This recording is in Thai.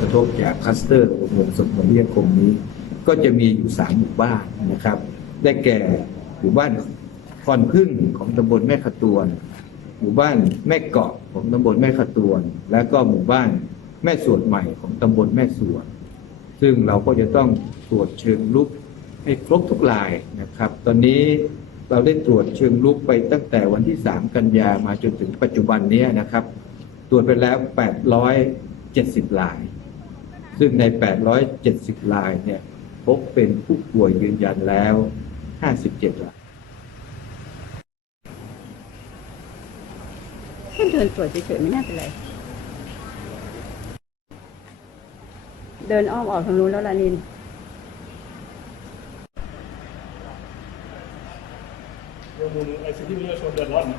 กระทบจากคลัสเตอร์อบรมสมวิทยาคมนี้ ก็จะมีอยู่สามหมู่บ้านนะครับ ได้แก่หมู่บ้านคอนพึ่งของตำบลแม่ขตวน หมู่บ้านแม่เกาะของตำบลแม่ขตวน และก็หมู่บ้านแม่สวดใหม่ของตำบลแม่สวดซึ่งเราก็จะต้องตรวจเชิงลุกให้ครบทุกรายนะครับ ตอนนี้เราได้ตรวจเชิงลุกไปตั้งแต่วันที่ 3 กันยามาจนถึงปัจจุบันนี้นะครับ ตรวจไปแล้ว 870ราย ซึ่งใน 870รายเนี่ยพบเป็นผู้ป่วยยืนยันแล้ว 57รายแค่เดินตรวจเฉยๆไม่น่าเป็นไร เดินอ้อมออกทางนู้นแล้วล่ะนินเรื่องมูลไอ้สิทธิมนุษยชนเดือดร้อนนะ